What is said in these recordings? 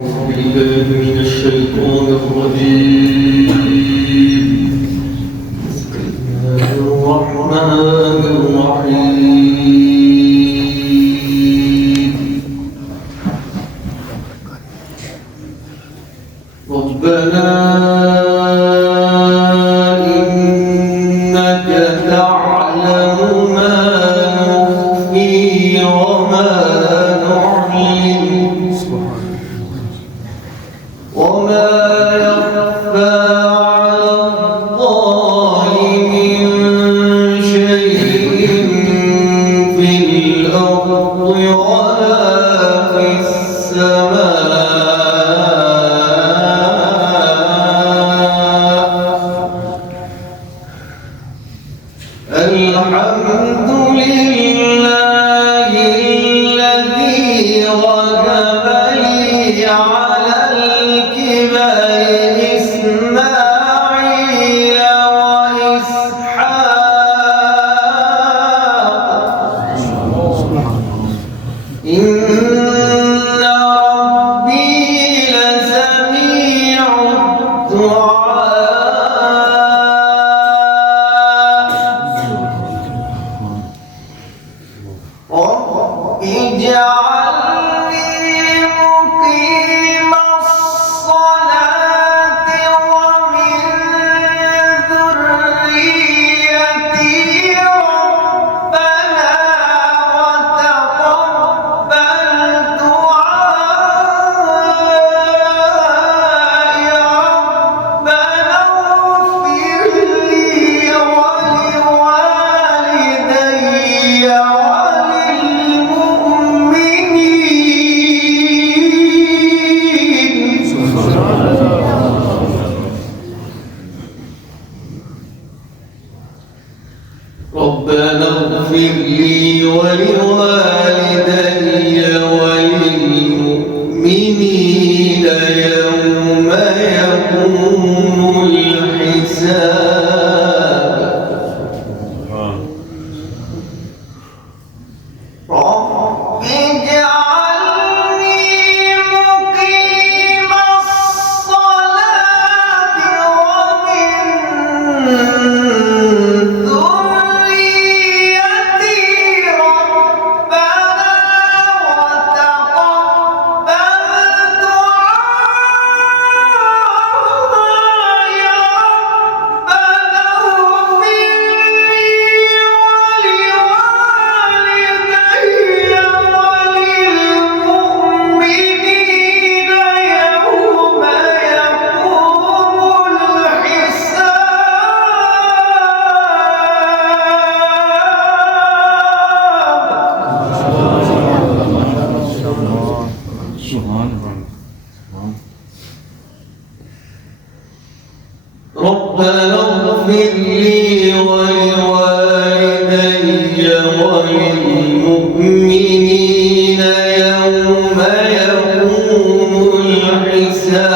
بالله من الشيطان الرجيم. بسم الله الرحمن الرحيم. ربنا إنك تعلم ما نخفي وما نعلن وما يخفى على الله من شيء في الأرض ولا في السماء. الحمد لله الذي وهب لي على الكبر إسماعيل وإسحاق إن ربي لسميع الدعاء. رب اجعلني مقيم الصلاة ومن ذريتي ربنا وتقبل دعائي ربنا اغفر لي ولوالدي ربنا اغفر لي ولوالدي وللمؤمنين يوم يقوم الحساب. رب اجعلني مقيم الصلاة ومن ذريتي ربنا وتقبل دعائي ربنا اغفر لي ولوالدي وللمؤمنين يوم يقوم الحساب. ربنا اغفر لي ولوالدي وللمؤمنين يوم يقوم الحساب.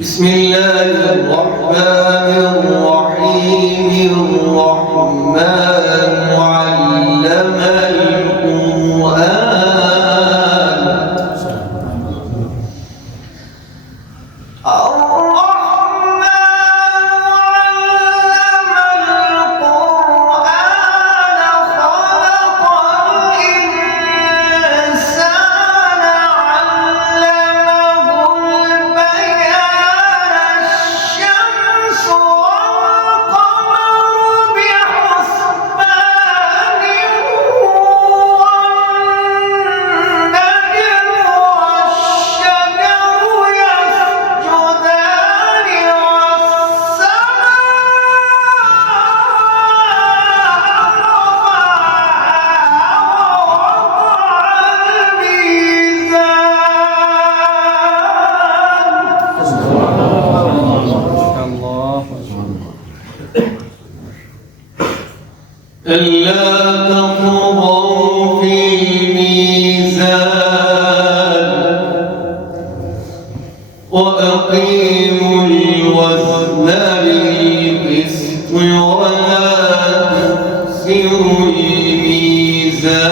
بسم الله الرحمن الرحيم. الرحمن علم القرآن. الرحمن علم القرآن خلق الإنسان علمه البيان. الشمس والقمر بحسبان والنجم والشجر يسجدان ألا تطغوا في الميزان وأقيموا الوزن بالقسط ولا تخسروا الميزان.